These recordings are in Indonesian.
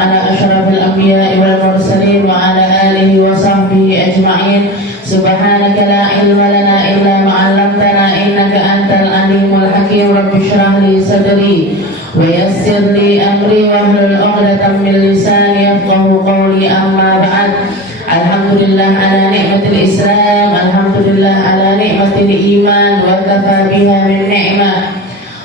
على أشرف الأنبياء والمرسلين وعلى آله وصحبه أجمعين. سبحانك لا علم لنا إلا ما علمتنا إنك أنت العليم الحكيم. رب اشرح لي صدري ويسر لي أمري واحلل عقدة من لساني يفقهوا قولي. أما بعد، Alhamdulillah ala ni'matil Islam, alhamdulillah ala ni'matil iman, wa kafa biha min ni'mah.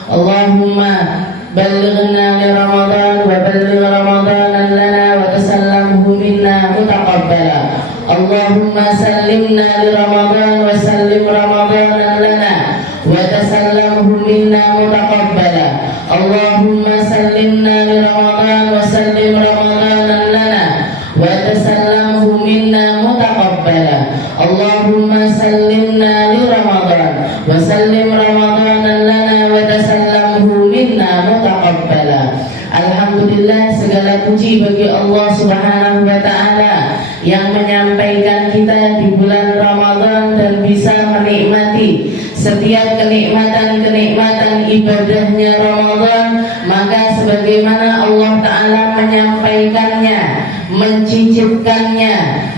Allahumma ballighna li Ramadan wa balligh Ramadanan lana wa tasallamhu minna mutaqabbala. Allahumma sallimna li Ramadan wa sallim Ramadanan lana wa tasallamhu minna mutaqabbala. Allahumma sallimna li Ramadan wa sallim Ramadanan lana wa tasallamhu minna mutaqabbala. Allahumma sallimna li Ramadan wa sallim Ramadanan lana wa tasallamhu minna mutaqabbala. Alhamdulillah, segala puji bagi Allah Subhanahu wa taala yang menyampaikan kita di bulan Ramadan dan bisa menikmati setiap kenikmatan-kenikmatan ibadahnya Ramadan. Maka sebagaimana Allah taala menyampaikannya, mencicipkannya,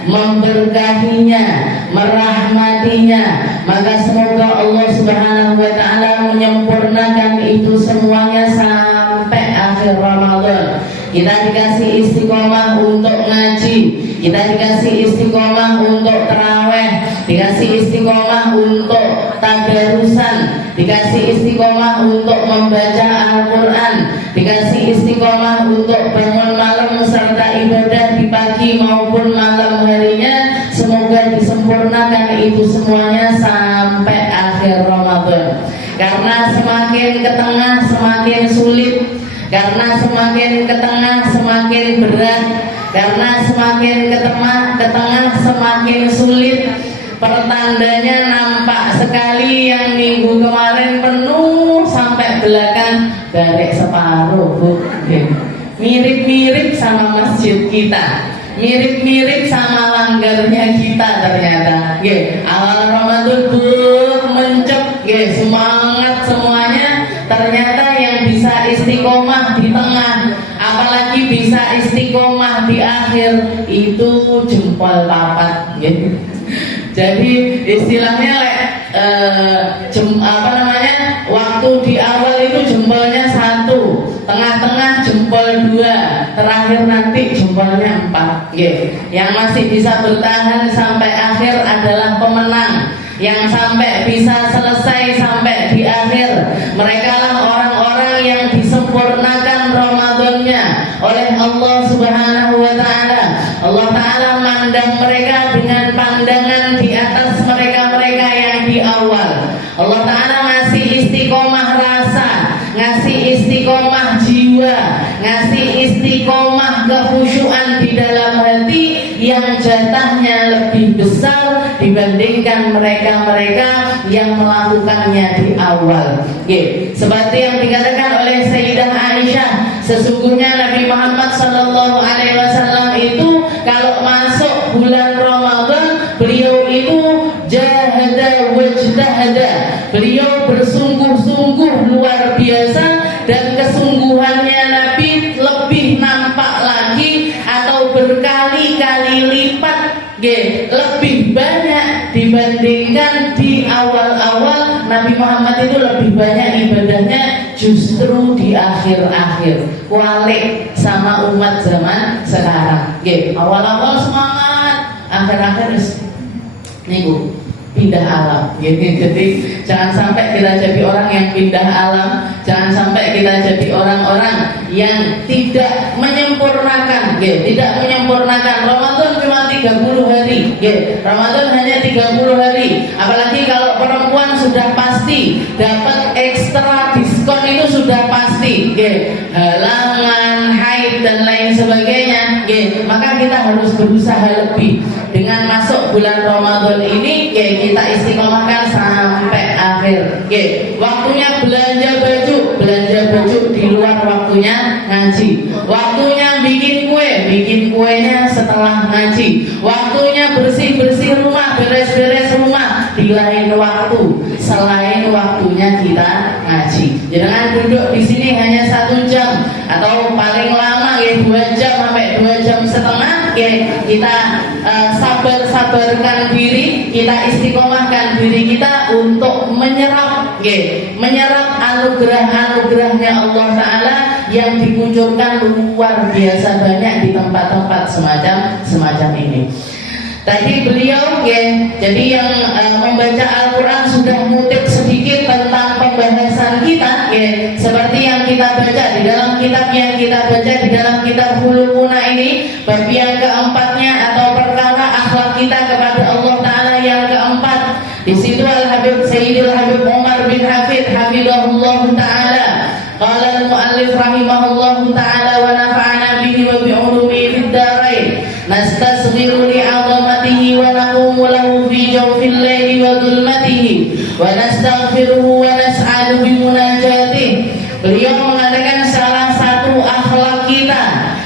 memberkahinya, merahmatinya, maka semoga Allah Subhanahu wa taala menyempurnakan itu semuanya sampai akhir Ramadan. Kita dikasih istiqomah untuk ngaji, kita dikasih istiqomah untuk taraweh, dikasih istiqomah untuk tadarusan, dikasih istiqomah untuk membaca Al-Quran, dikasih istiqomah untuk bangun malam serta ibadah di pagi maupun malam harinya. Semoga disempurnakan itu semuanya sampai akhir Ramadan. Karena semakin ke tengah semakin sulit, karena semakin ke tengah semakin berat, karena semakin ke tengah semakin sulit. Pertandanya nampak sekali, yang minggu kemarin penuh sampai belakang, balik separuh, Bu. Mirip-mirip sama masjid kita, mirip-mirip sama langgarnya kita ternyata. Awal Ramadan mencep, semangat semuanya. Ternyata yang bisa istiqomah di tengah, apalagi bisa istiqomah di akhir, itu jempol papat. Jadi istilahnya waktu di awal itu jempolnya 1, tengah-tengah jempol 2, terakhir nanti jempolnya 4. Yang masih bisa bertahan sampai akhir adalah pemenang. Yang sampai bisa selesai sampai di akhir, mereka lah orang-orang yang disempurnakan Ramadannya oleh Allah Subhanahu wa taala. Allah taala mandang mereka dengan pandangan di atas mereka-mereka yang di awal. Allah taala ngasih istiqomah rasa, ngasih istiqomah jiwa, ngasih istiqomah kekhusyuan di dalam hati yang jatahnya lebih besar dibandingkan mereka-mereka yang melakukannya di awal. Seperti yang dikatakan oleh Sayyidah Aisyah, sesungguhnya Nabi Muhammad SAW itu kalau masuk bulan Ramadan, beliau itu jahada wajtahada, beliau bersungguh-sungguh luar biasa, dan kesungguhannya Nabi lebih nampak lagi atau berkali-kali lipat, lebih banyak dibandingkan di awal-awal. Nabi Muhammad itu lebih banyak ibadahnya justru di akhir-akhir, kualik sama umat zaman sekarang. Awal-awal semangat, akhir-akhir niku pindah alam. Jadi jangan sampai kita jadi orang yang pindah alam, jangan sampai kita jadi orang-orang yang tidak menyempurnakan, tidak menyempurnakan. Ramadan cuma 30 hari, Ramadan hanya 30 hari. Apalagi kalau perempuan sudah pasti dapat ekstra diskon, itu sudah pasti, halangan, haid dan lain sebagainya. Maka kita harus berusaha lebih. Dengan masuk bulan Ramadan ini, kita istiqomahkan sampai akhir. Waktunya belanja baju di luar waktunya ngaji. Waktunya bikin kuenya setelah ngaji. Waktunya bersih-bersih rumah, beres-beres rumah di lain waktu selain waktunya kita ngaji. Jangan duduk di sini hanya 1 jam atau paling lama 2 jam sampai 2,5 jam, kita sabarkan diri, kita istiqomahkan diri kita untuk menyerap anugerah-anugerahnya Allah Ta'ala yang dikucurkan luar biasa banyak di tempat-tempat semacam ini. Tadi beliau jadi yang membaca Al-Quran sudah ngutip sedikit tentang pembahasan kita seperti yang kita baca di dalam kitab yang kita baca di dalam kitab Khuluquna ini, bab yang keempatnya atau perkara akhlak kita kepada Allah Ta'ala yang keempat. Di situ Al-Habib Sayyidil Habib Umar bin Hafid hafidhahullah Ta'ala qala al-muallif rahimahullah Ta'ala wa nafa'ana bihi wa bi'ulumihi fid darain nastasghiru li'azamatihi wa naqumu lahu fi jawfil layli wa dhulmatihi wa nastaghfiruhu wa nas'alu bi munajatihi. Beliau mengatakan salah satu akhlak kita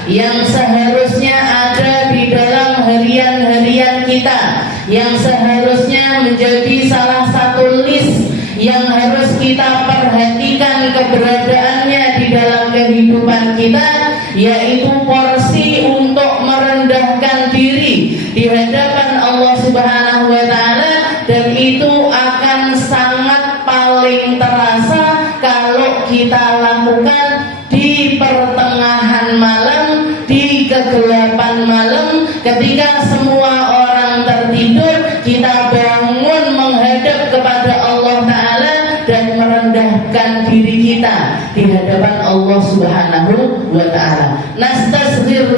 yang seharusnya ada di dalam harian-harian kita, yang seharusnya menjadi salah satu list yang harus kita perhatikan keberadaannya di dalam kehidupan kita, yaitu porsi untuk merendahkan diri di hadapan Allah Subhanahu wa Ta'ala, dan itu akan sangat paling terasa kalau kita lakukan di pertengahan malam, di kegelapan malam, ketika semua orang tertidur, kita bangun menghadap kepada Allah Ta'ala dan merendahkan diri kita di hadapan Allah Subhanahu wa Ta'ala. Nastasghir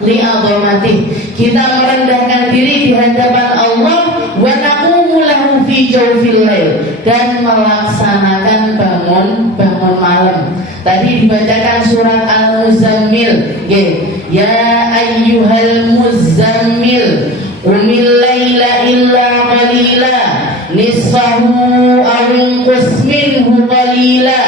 li'azamati, kita merendahkan diri di hadapan Allah, wa naqumu lahu fi jawfil lail, dan melaksanakan bangun malam. Tadi dibacakan surat Al-Muzammil, ya ayyuhal muzammil qumil laila illa qalila nisfahu aw inqus minhu qalila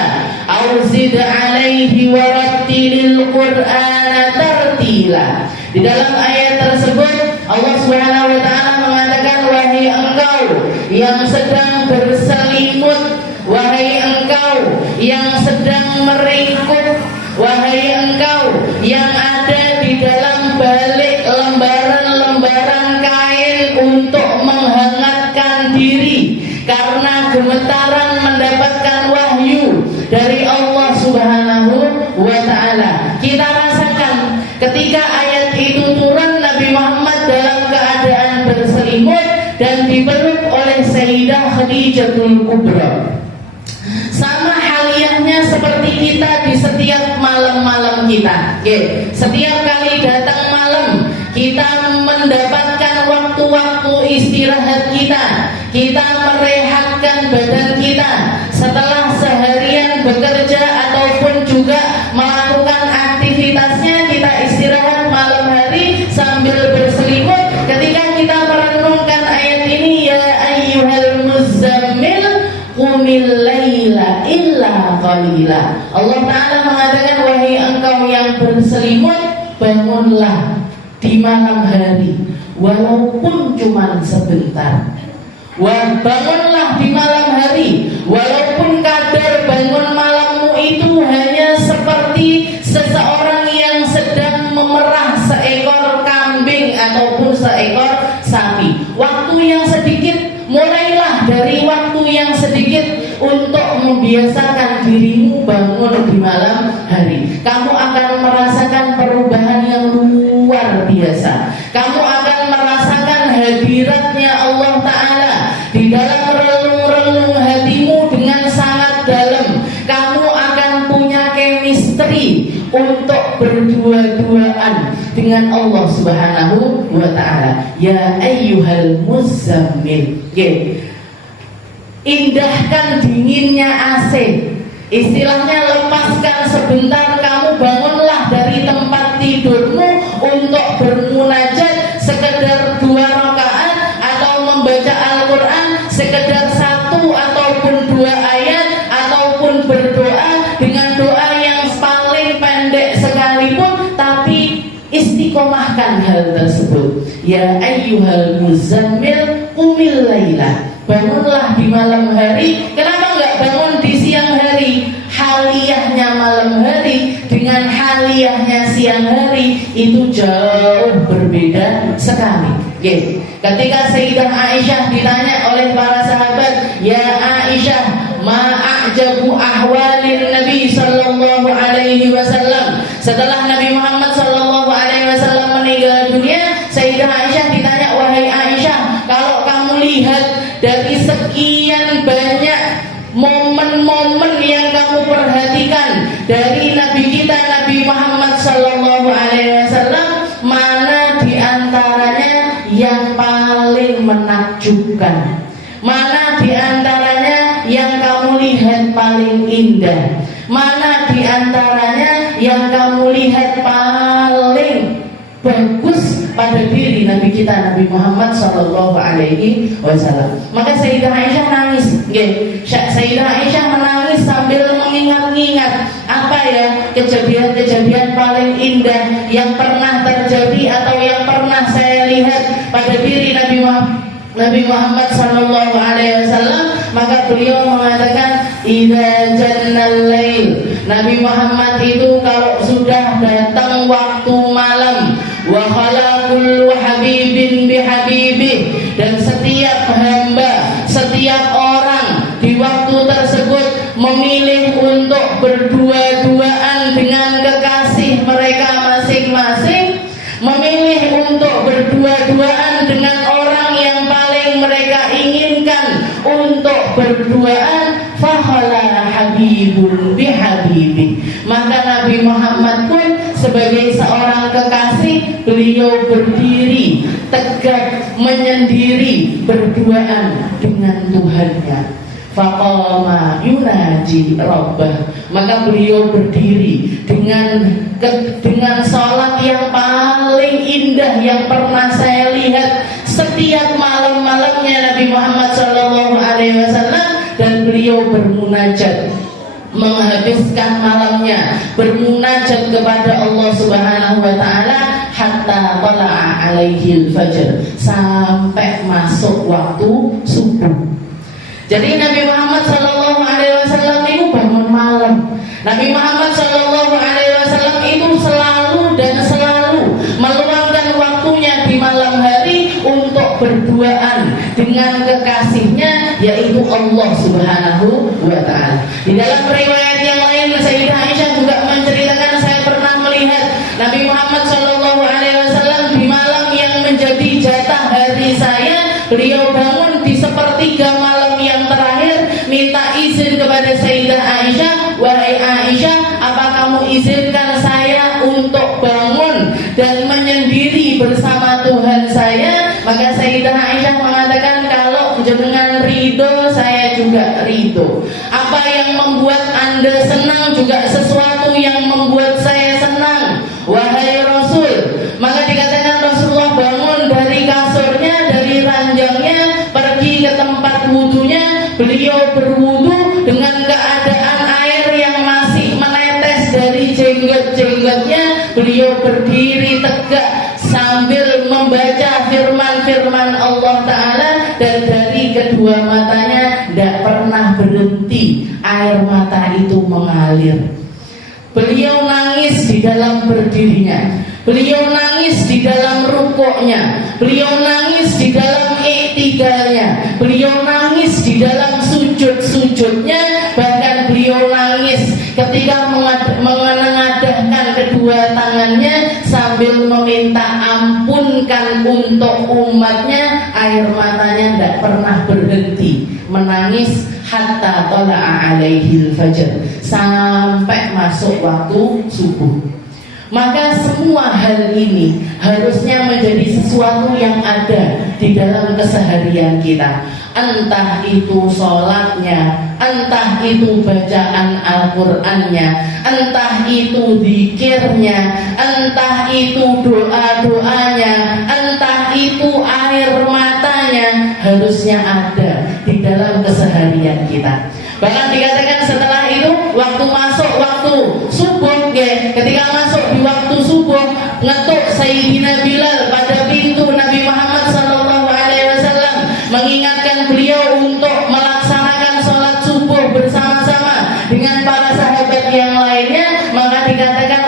aw zid alaihi wa rattilil qur'ana tartila. Di dalam ayat tersebut Allah Subhanahu wa Ta'ala mengatakan, wahai engkau yang sedang berselimut, wahai engkau yang sedang meringkuk, wahai engkau yang ada di dalam balik lembaran-lembaran kain untuk menghangatkan diri karena gemetaran mendapatkan wahyu dari Allah Subhanahu wa Ta'ala. Kita rasakan ketika ayat itu turun, Nabi Muhammad dalam keadaan berselimut dan dipeluk oleh Sayyidah Khadijatul Kubra. Sama haliyahnya seperti kita di setiap malam-malam kita. Setiap kali datang malam, kita mendapatkan waktu-waktu istirahat kita. Kita merehatkan badan kita setelah seharian bekerja ataupun juga melakukan aktivitasnya. Kita istirahat malam hari sambil berselimut. Ketika kita merenungkan ayat ini, ya ayyuhal muzammil qumil laila illa qalila. Allah Ta'ala mengatakan, wahai engkau yang berselimut, bangunlah di malam hari walaupun cuma sebentar. Bangunlah di malam hari walaupun kadar bangun malammu itu hanya seperti seseorang yang sedang memerah seekor kambing ataupun seekor sapi. Waktu yang sedikit, mulailah dari waktu yang sedikit untuk membiasakan dirimu bangun di malam hari. Kamu akan merasakan perubahan yang luar biasa. Kamu akan merasakan hadiratnya Allah Ta'ala di dalam relung-relung hatimu dengan sangat dalam. Kamu akan punya chemistry untuk berdua-duaan dengan Allah Subhanahu wa Ta'ala. Ya ayyuhal muzammil, indahkan dinginnya AC. Istilahnya lepaskan sebentar, kamu bangunlah dari tempat tidurmu untuk bermunajat sekedar 2 rakaat atau membaca Al-Quran sekedar 1 ataupun 2 ayat, ataupun berdoa dengan doa yang paling pendek sekalipun, tapi istiqomahkan hal tersebut. Ya ayyuhal muzammil qumil laila, bangunlah di malam hari. Kenapa enggak bangun di siang hari? Haliyahnya malam hari dengan dengan haliyahnya siang hari itu jauh berbeda sekali. Okay. Ketika Sayyidah Aisyah ditanya oleh para sahabat, "Ya Aisyah, ma'ajabu ahwalin Nabi sallallahu alaihi wasallam." Setelah Nabi Muhammad sallallahu alaihi wasallam meninggal dunia, Sayyidah Aisyah ditanya, "Wahai Aisyah, kalau kamu lihat dari sekian banyak momen-momen yang kamu perhatikan dari Nabi kita Nabi Muhammad sallallahu alaihi wasallam, mana diantaranya yang paling menakjubkan? Mana diantaranya yang kamu lihat paling indah? Mana diantaranya yang kamu lihat paling bagus pada diri Nabi kita Nabi Muhammad sallallahu alaihi wasallam?" Maka Sayyidah Aisyah nangis. Sayyidah Aisyah menangis sambil mengingat-ingat apa ya kejadian-kejadian paling indah yang pernah terjadi atau yang pernah saya lihat pada diri Nabi Muhammad sallallahu alaihi wasallam. Maka beliau mengatakan, "Idza jannal lail." Nabi Muhammad itu kalau sudah datang waktu malam, wa khala kullu habibin bihabibih, dan setiap hamba, setiap orang di waktu tersebut memilih untuk berdua-duaan dengan kekasih mereka masing-masing, memilih untuk berdua-duaan dengan orang yang paling mereka inginkan untuk berduaan, fakhala habibun bihabibi. Maka Nabi Muhammad pun sebagai seorang kekasih, beliau berdiri tegak menyendiri berduaan dengan Tuhannya. Faqama yunaji rabbah. Maka beliau berdiri dengan salat yang paling indah yang pernah saya lihat setiap malam-malamnya Nabi Muhammad sallallahu alaihi wasallam, dan beliau bermunajat, menghabiskan malamnya bermunajat kepada Allah Subhanahu wa taala hatta tala'a alaihil fajr, sampai masuk waktu subuh. Jadi Nabi Muhammad sallallahu alaihi wasallam itu bangun malam. Nabi Muhammad sallallahu alaihi wasallam itu selalu meluangkan waktunya di malam hari untuk berduaan dengan kekasihnya, yaitu Allah Subhanahu wa taala. Di dalam riwayat yang lain, Sayyidah Aisyah juga menceritakan, saya pernah melihat Nabi Muhammad sallallahu alaihi wasallam di malam yang menjadi jatah hari saya, beliau bangun di sepertiga malam yang terakhir, minta izin kepada Sayyidah Aisyah, "Wahai Aisyah, apa kamu izinkan saya untuk bangun dan menyendiri bersama Tuhan saya?" Maka Sayyidah Aisyah mengatakan, "Kalau jenengan ridho, saya juga ridho. Apa yang membuat Anda senang juga sesuatu yang membuat saya senang, wahai Rasul." Maka dikatakan Rasulullah bangun dari kasurnya, dari ranjangnya, pergi ke tempat wudunya. Beliau berwudu dengan keadaan air yang masih menetes dari jenggot-jenggotnya. Beliau berdiri tegak sambil membaca firman-firman Allah Ta'ala, dan dari kedua matanya tidak pernah berhenti air mata itu mengalir. Beliau nangis di dalam berdirinya, beliau nangis di dalam rukuknya, beliau nangis di dalam i'tidalnya, beliau nangis di dalam sujud-sujudnya, bahkan beliau nangis ketika menengadahkan kedua tangannya sambil meminta ampunkan untuk umatnya. Air matanya tidak pernah berhenti menangis hatta tala'a alaihil fajr, sampai masuk waktu subuh. Maka semua hal ini harusnya menjadi sesuatu yang ada di dalam keseharian kita. Entah itu sholatnya, entah itu bacaan Al-Qur'annya, entah itu zikirnya, entah itu doa-doanya, entah itu air matanya, harusnya ada di dalam keseharian kita. Bahkan dikatakan setelah itu waktu masuk waktu subuh, ketika masuk di waktu subuh, ngetuk Sayyidina Bilal pada pintu Nabi Muhammad sallallahu alaihi wasallam, mengingatkan beliau untuk melaksanakan sholat subuh bersama-sama dengan para sahabat yang lainnya. Maka dikatakan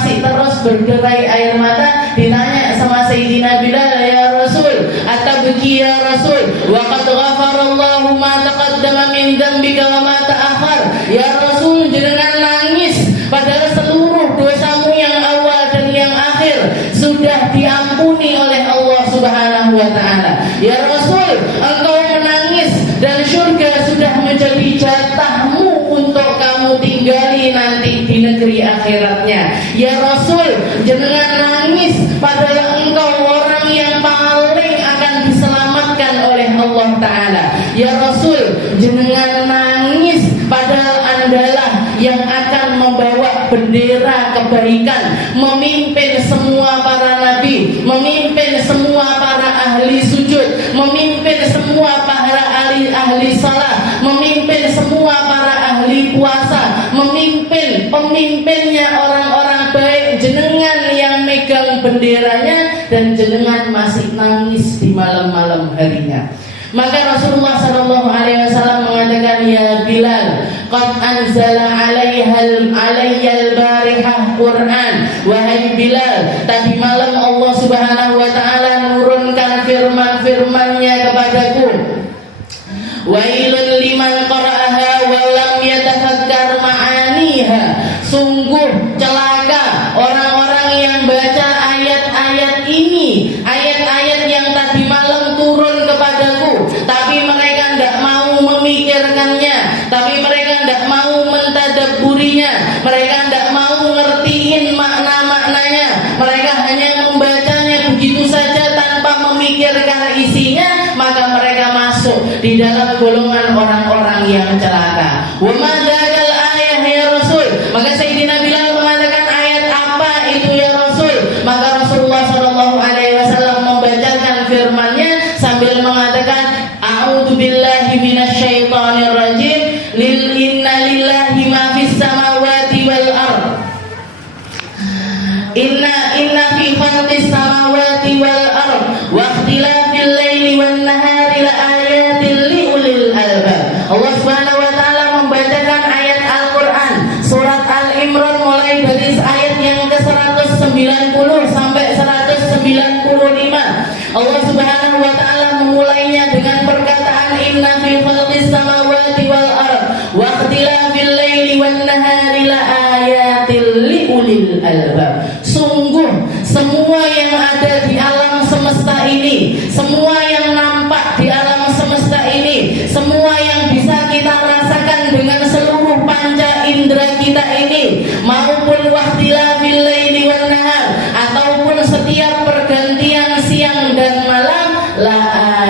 masih terus berderai air mata. Ditanya sama Sayyidina Bilal, ya Rasul, atabki ya Rasul, wa qad ghafarallahu ma taqaddama min dzambika wa ma ta'akhkhar. Ya Rasul, jenengan nangis padahal seluruh dosamu yang awal dan yang akhir sudah diampuni oleh Allah Subhanahu wa taala. Ya Rasul, engkau menangis dan surga sudah menjadi jatahmu untuk kamu tinggali nanti di negeri akhiratnya. Ya Rasul, jenengan nangis padahal engkau orang yang paling akan diselamatkan oleh Allah taala. Ya Rasul, jenengan nangis padahal andalah yang akan membawa bendera kebaikan, memimpin semua para nabi, memimpin semua para ahli sujud, memimpin semua para ahli salat, memimpin semua para ahli puasa, memimpin pemimpinnya orang-orang baik. Jenengan yang megang benderanya dan jenengan masih nangis di malam-malam harinya. Maka Rasulullah sallallahu alaihi wasallam mengatakan, ya Bilal, qad anzala alayyal barihah Quran. Wahai Bilal, tadi malam Allah Subhanahu wa taala menurunkan firman-firman-Nya kepadaku. Wailun liman qara'aha wa lam yatafakkar ma'aniha. Sungguh celaka orang-orang yang baca ayat-ayat ini, ayat-ayat yang tadi malam turun kepadaku, tapi mereka tidak mau memikirkannya, tapi mereka tidak mau mentadabburinya, mereka tidak mau ngertiin makna-maknanya, mereka hanya membacanya begitu saja tanpa memikirkan isinya, maka mereka masuk di dalam golongan orang-orang yang celaka. Wa madzakal ayah ya Rasul. Maka Sayyidina Bilal mengatakan, ayat apa itu ya Rasul? Maka Rasulullah sallallahu alaihi wasallam membacakan firman-Nya sambil mengatakan, a'udzu billahi minasyaitonir rajim. Inna lillahi ma fis samawati wal ard. Inna fi khalqis samawati wal ard wa ikhtilafil laili wan nahari la ayatin li ulil albab. Allah Subhanahu wa taala membacakan ayat Al-Qur'an surat Al-Imran mulai dari ayat yang ke-190 sampai 195. Allah Subhanahu wa taala memulainya dengan perkataan inna fi khalqis samawati wal ard wa ikhtilafil laili wan nahari la ayatin li ulil albab. Sungguh semua yang ada di alam semesta ini, semua yang nampak di alam semesta ini, semua yang bisa kita rasakan dengan seluruh panca indera kita ini, maupun waqtilafil laili wan nahar, ataupun setiap pergantian siang dan malam, la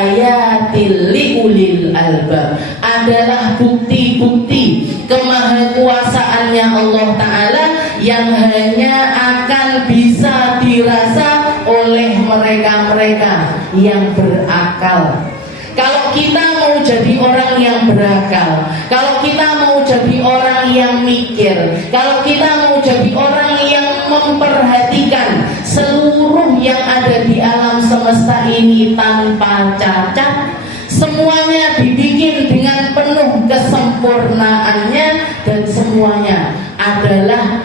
ayatil liulil albab, adalah bukti-bukti kemahakuasaannya Allah Ta'ala yang hanya akan bisa dirasa oleh mereka-mereka yang berakal. Kalau kita mau jadi orang yang berakal, kalau kita mau jadi orang yang mikir, kalau kita mau jadi orang yang memperhatikan seluruh yang ada di alam semesta ini tanpa cacat, semuanya dibikin dengan penuh kesempurnaannya, dan semuanya adalah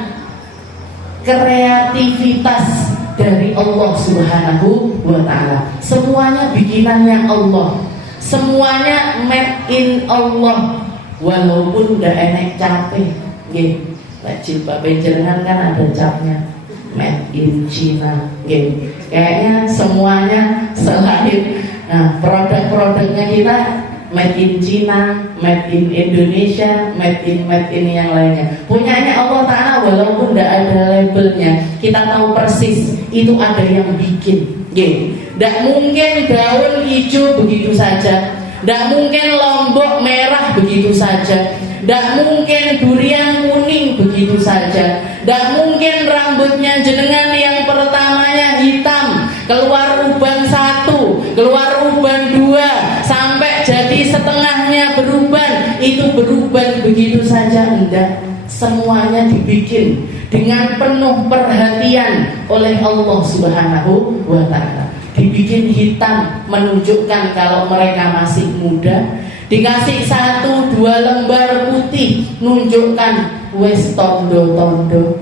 kreativitas dari Allah Subhanahu wa ta'ala. Semuanya bikinannya Allah, semuanya made in Allah. Walaupun udah enek capek, nggih. Lek jilbab jenengan kan ada capnya, made in China, nggih. Kayaknya semuanya selain produk-produknya kita made in China, made in Indonesia, made in yang lainnya. Punyanya Allah Ta'ala walaupun tidak ada labelnya, kita tahu persis itu ada yang bikin. Tidak mungkin daun hijau begitu saja, tidak mungkin lombok merah begitu saja, tidak mungkin durian kuning begitu saja, tidak mungkin rambutnya jenengan yang pertamanya hitam, keluar uban 1, keluar uban 2, sampai jadi setengahnya beruban, itu beruban begitu saja. Enggak, semuanya dibikin dengan penuh perhatian oleh Allah Subhanahu wa ta'ala. Dibikin hitam menunjukkan kalau mereka masih muda, dikasih 1-2 lembar putih nunjukkan wis tondo-tondo.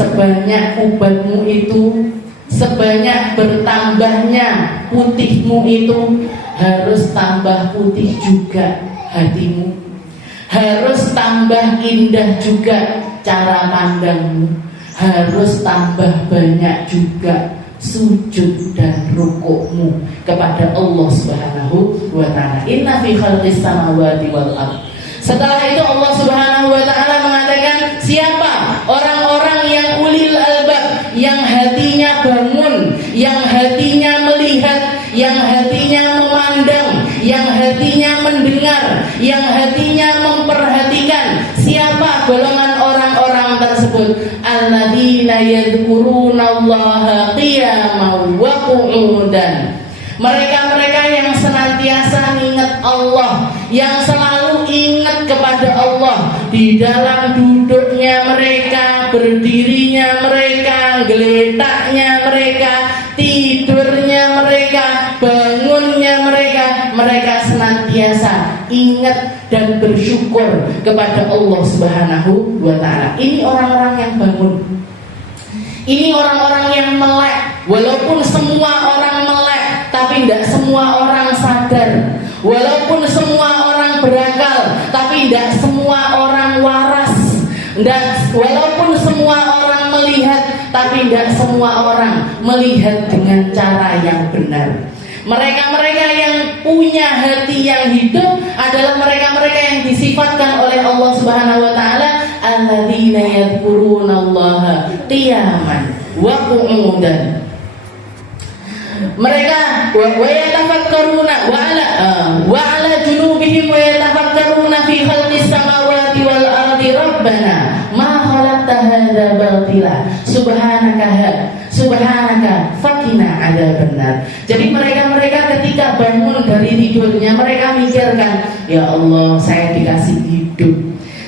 sebanyak ubatmu itu, sebanyak bertambahnya putihmu itu, harus tambah putih juga hatimu, harus tambah indah juga cara pandangmu, harus tambah banyak juga sujud dan rukukmu kepada Allah Subhanahu wa ta'ala. Inna fi khalqis samawati wal ardh. Setelah itu Allah Subhanahu wa ta'ala mengatakan, siapa orang-orang yang ulil albab, yang hatinya bangun, yang hatinya melihat, yang hatinya memandang, yang hatinya mendengar, yang hatinya memperhatikan. Siapa golongan orang-orang tersebut? Alladzina yadhkurunallaha qiyaman wa qu'udan. Mereka-mereka yang senantiasa ingat Allah, yang selalu ingat kepada Allah di dalam duduknya mereka, berdirinya mereka, geletaknya mereka, tidurnya mereka, bangunnya mereka. Mereka senantiasa ingat dan bersyukur kepada Allah Subhanahu wa ta'ala. Ini orang-orang yang bangun. Ini orang-orang yang melek. Walaupun semua orang melek, tapi tidak semua orang sadar. Walaupun semua orang berakal, tapi tidak semua orang waras. Walaupun semua orang melihat, tapi tidak semua orang melihat dengan cara yang benar. Mereka-mereka yang punya hati yang hidup adalah mereka-mereka yang disifatkan oleh Allah Subhanahu wa ta'ala, alladzina yadhkurunallaha qiyaman wa qu'udan. Mereka wa yatafakkaruna wa ala junubihim wa yatafakkaruna fi khalqis samawati wal ardi rabbana ma khalaqta hadza batila subhanaka fakina adzabannar. Jadi mereka ketika bangun dari tidurnya, mereka mikirkan, ya Allah, saya dikasih hidup,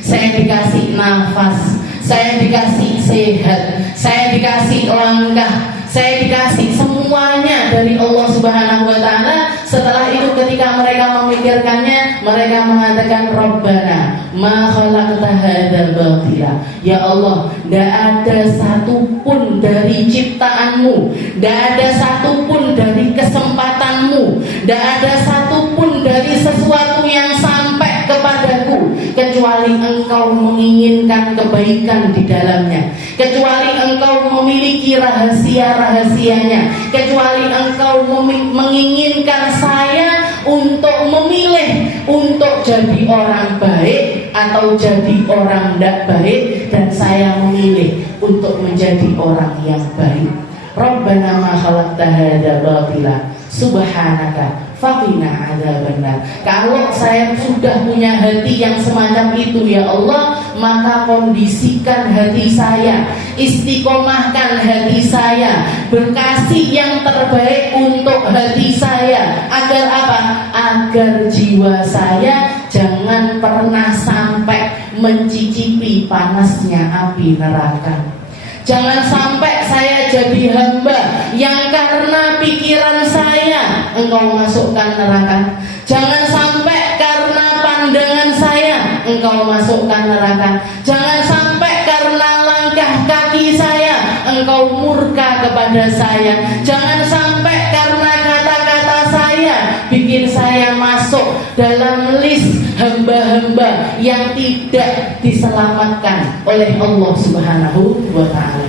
saya dikasih nafas, saya dikasih sehat, saya dikasih langkah, saya dikasih semuanya dari Allah Subhanahu wa ta'ala. Setelah itu ketika mereka memikirkannya, mereka mengatakan, Rabbana ma khalaqta hadza batila. Ya Allah, tidak ada satupun dari ciptaanmu, tidak ada satupun dari kesempatanmu, tidak ada satupun dari sesuatu yang sampai kepadaku kecuali engkau menginginkan kebaikan di dalamnya, kecuali engkau memiliki rahasia-rahasianya, kecuali engkau menginginkan saya untuk memilih untuk jadi orang baik atau jadi orang tidak baik, dan saya memilih untuk menjadi orang yang baik. Rabbana ma khalaqta hadza batila subhanaka faqina adzabannar. Kalau saya sudah punya hati yang semacam itu, ya Allah, maka kondisikan hati saya, istiqomahkan hati saya, berkasih yang terbaik untuk hati saya. Agar apa? Agar jiwa saya jangan pernah sampai mencicipi panasnya api neraka. Jangan sampai saya jadi hamba yang karena pikiran saya engkau masukkan neraka. Jangan sampai karena pandangan saya engkau masukkan neraka. Jangan sampai karena langkah kaki saya engkau murka kepada saya. Jangan sampai karena kata-kata saya bikin saya masuk dalam list hamba-hamba yang tidak diselamatkan oleh Allah Subhanahu wa ta'ala.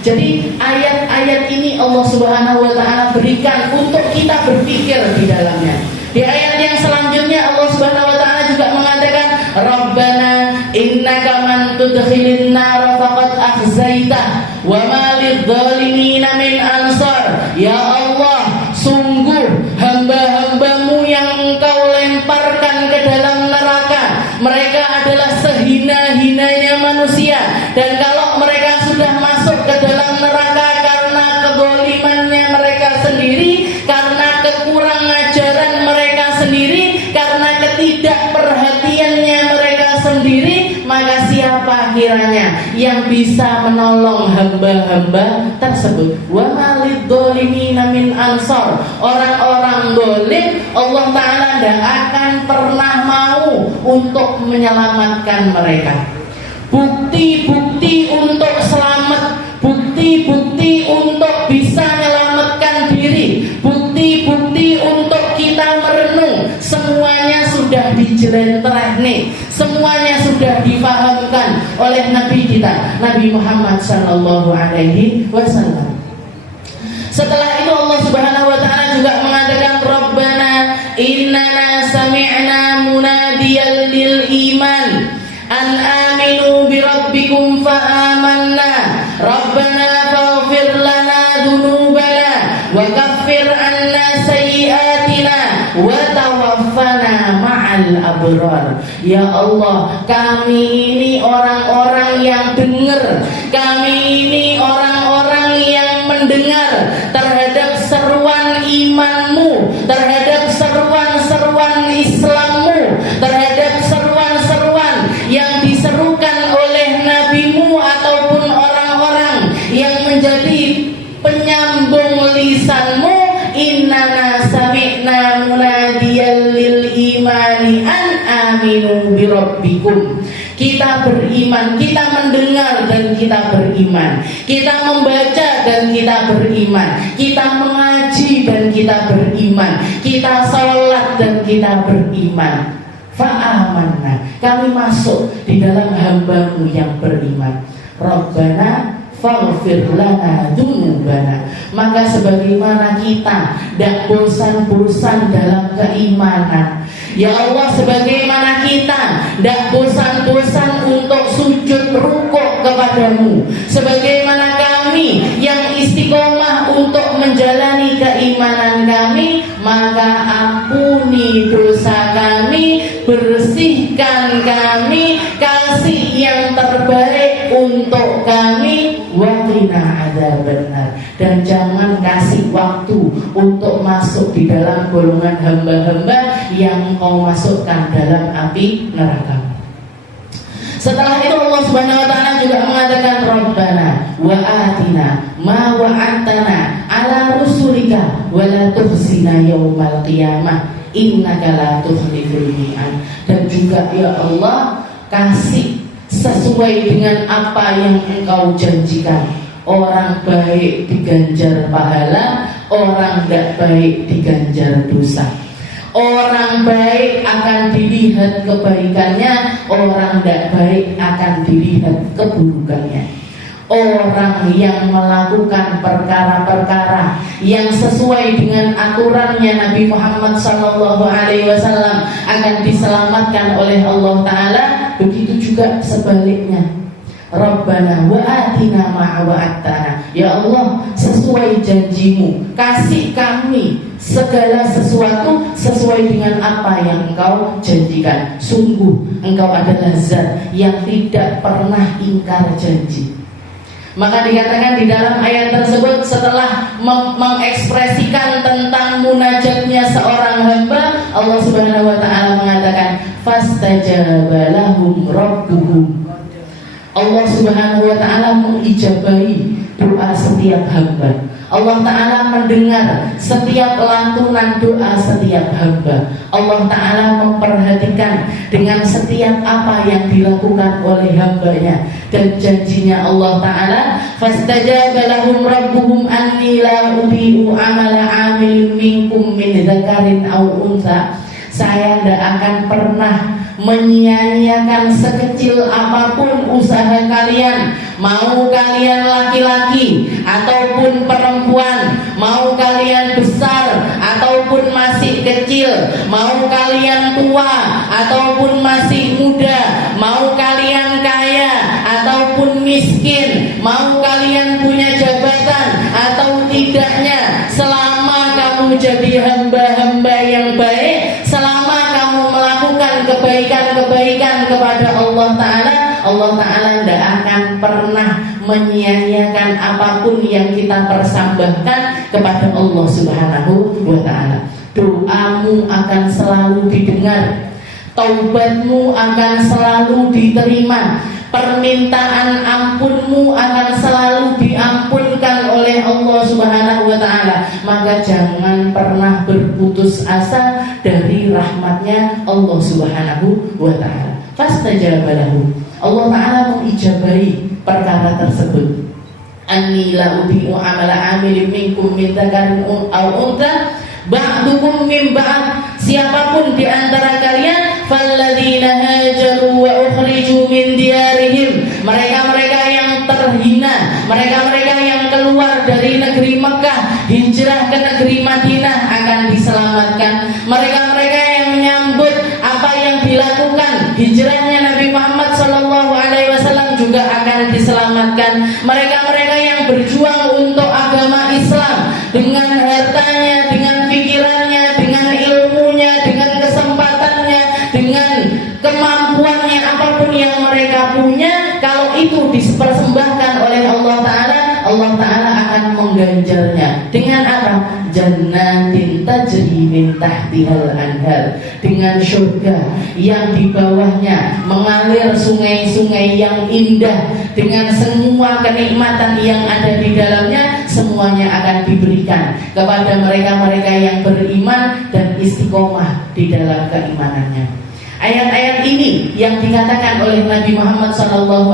Jadi ayat-ayat ini Allah Subhanahu wa ta'ala berikan untuk kita berpikir di dalamnya. Di ayat yang selanjutnya Allah Subhanahu wa ta'ala juga mengatakan, Rabbana innaka man tudkhilin nar faqad akhzaitah wa ma lidh-dhalimina min ansar. Ya Allah, sungguh hamba-hambamu yang engkau lemparkan ke dalam neraka, mereka adalah sehina-hinanya manusia. Dan kalau mereka sudah masuk ke dalam neraka karena kezalimannya mereka sendiri, karena kekurang ajaran mereka sendiri, karena ketidakperhatiannya mereka sendiri, maka siapa kiranya yang bisa menolong hamba-hamba tersebut? Wa malidh-dhalimina min ansar. Orang-orang zalim Allah Ta'ala tidak akan pernah mau untuk menyelamatkan mereka. Bukti-bukti untuk selamat, kita, Nabi Muhammad sallallahu alaihi wasallam. Setelah itu Allah Subhanahu wa taala juga mengatakan, Rabbana innana sami'na munadiyan lil iman an aminu bi rabbikum fa amanna Rabbana faghfir lana dhunubana wa kaffir anna sayyi'atina wa tawaffana ma'al abrar. Ya Allah, kami ini orang-orang yang dengar, kami ini orang-orang yang mendengar terhadap seruan imanmu, terhadap seruan-seruan Islammu, terhadap seruan-seruan yang diserukan oleh nabimu ataupun orang-orang yang menjadi penyambung lisanmu. Innana sami'na munadiyan lil imani an aminu bi rabbikum. Kita beriman, kita mendengar dan kita beriman, kita membaca dan kita beriman, kita mengaji dan kita beriman, kita sholat dan kita beriman. Fa'amanna, kami masuk di dalam hamba-Mu yang beriman. Rabbana faghfir lana dzunubana. Maka sebagaimana kita tidak bosan-bosan dalam keimanan, ya Allah, sebagaimana kita tidak bosan-bosan untuk sujud rukuk kepadamu, sebagaimana kami yang istiqomah untuk menjalani keimanan kami, maka ampuni dosa kami, bersihkan kami, kasih yang terbaik untuk kami, waqina adzabannar. Dan jangan kasih waktu untuk masuk di dalam golongan hamba-hamba yang Engkau masukkan dalam api neraka. Setelah itu Allah Subhanahu wa taala juga mengatakan, Rabbana wa atina ma wa'adtana ala rusulika wa la tukhzina yaumal qiyamah innaka la tukhliful mi'ad. Dan juga ya Allah, kasih sesuai dengan apa yang Engkau janjikan. Orang baik diganjar pahala, orang tidak baik diganjar dosa. Orang baik akan dilihat kebaikannya, orang tidak baik akan dilihat keburukannya. Orang yang melakukan perkara-perkara yang sesuai dengan aturannya Nabi Muhammad SAW akan diselamatkan oleh Allah Ta'ala. Begitu juga sebaliknya. Rabbana wa atina ma wa'adtana. Ya Allah, sesuai janjimu, kasih kami segala sesuatu sesuai dengan apa yang Engkau janjikan. Sungguh Engkau adalah zat yang tidak pernah ingkar janji. Maka dikatakan di dalam ayat tersebut, setelah mengekspresikan tentang munajatnya seorang hamba, Allah Subhanahu wa taala mengatakan, fastajaba lahum rabbuhum. Allah Subhanahu wa taala mengijabahi doa setiap hamba. Allah Ta'ala mendengar setiap lantunan doa setiap hamba. Allah Ta'ala memperhatikan dengan setiap apa yang dilakukan oleh hambanya. Dan janjinya Allah Ta'ala, fastajaba lahum rabbuhum anni la udhi'u amala amilin minkum min dzakarin aw untha. Saya tidak akan pernah menyia-nyiakan sekecil apapun usaha kalian, mau kalian laki-laki ataupun perempuan, mau kalian besar ataupun masih kecil, mau kalian tua ataupun masih muda, mau kalian kaya ataupun miskin, mau kalian punya jabatan atau tidaknya, selama kamu jadi hamba-hamba yang baik, selama kamu melakukan kebaikan-kebaikan kepada Allah Ta'ala, Allah Ta'ala tidak akan pernah menyia-nyiakan apapun yang kita persembahkan kepada Allah Subhanahu wa Ta'ala. Doamu akan selalu didengar, taubatmu akan selalu diterima, permintaan ampunmu akan selalu diampunkan oleh Allah Subhanahu wa Ta'ala. Maka jangan pernah berputus asa dari rahmatnya Allah Subhanahu wa Ta'ala. Fastajaba lahu. Allah Ta'ala mengijabahi perkara tersebut. Anni la udhi'u amala amilin minkum min dzakarin aw untha ba'dukum min ba'd. Siapapun di antara kalian, falladzina hajaru wa ukhriju min diyarihim, mereka Mereka-mereka yang keluar dari negeri Mekah hijrah ke negeri Madinah akan diselamatkan. Mereka-mereka yang menyambut apa yang dilakukan hijrahnya Nabi Muhammad SAW juga akan diselamatkan. Mereka-mereka yang berjuang untuk agama Islam dengan hartanya, dengan pikirannya, dengan ilmunya, dengan kesempatannya, dengan kemampuannya, apapun yang mereka punya, kalau itu dipersembahkan oleh Allah Ta'ala, Allah Ta'ala akan mengganjarnya dengan apa? Jannatin tajri min tahtihal anhar, dengan surga yang di bawahnya mengalir sungai-sungai yang indah, dengan semua kenikmatan yang ada di dalamnya, semuanya akan diberikan kepada mereka-mereka yang beriman dan istiqomah di dalam keimanannya. Ayat-ayat ini yang dikatakan oleh Nabi Muhammad SAW,